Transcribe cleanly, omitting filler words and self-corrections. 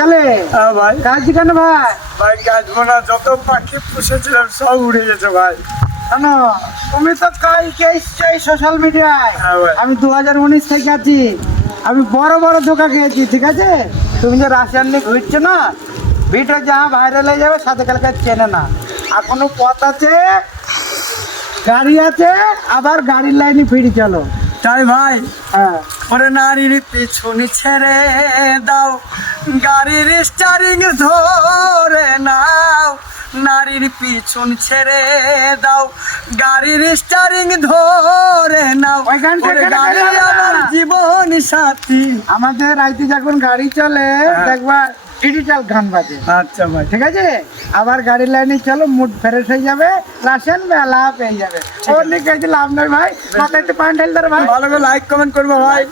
গেলে হ্যাঁ ভাই। কাজ কেন ভাই? ভাই কাটবো না, যত পাখি পুষেছিলাম সব উড়ে গেছে ভাই। কেন তুমি তো কালকে এসছো সোশ্যাল মিডিয়ায়। হ্যাঁ ভাই। আমি 2019 থেকে আছি, আমি বড় বড় ধোকা খেয়েছি, ঠিক আছে? তুমি যে রাশিয়ান নিয়ে ঘুরছো না, ভিডিও যা ভাইরাল হয়ে যাবে সাথে কালকে চেনে না। এখনো পথ আছে, গাড়ি আছে, আবার গাড়ির লাইনে ফিরে চলো। তাই ভাই, হ্যাঁ ওরে নারীর পিছনে ছেড়ে দাও, গাড়ির স্টারিং ধরে নাও। নারীর পিছন ছেড়ে দাও, গাড়ির স্টারিং ধরে নাও। ওই গানটা ওরে এখানে গাড়ি গাইবে না। আমার জীবন সাথী। আমাদের রাইতে যখন গাড়ি চলে দেখবা ডিজিটাল গান বাজে, আচ্ছা ভাই। ঠিক আছে? আবার গাড়ির লাইনে চলো, মুড ফ্রেশ হয়ে যাবে, রাশিয়ান মেলা পেয়ে যাবে। অনেক লাভ নয় ভাই, মাথায় একটু পান ঢেল ধরো ভাই। ভালো করে লাইক কমেন্ট করবো ভাই।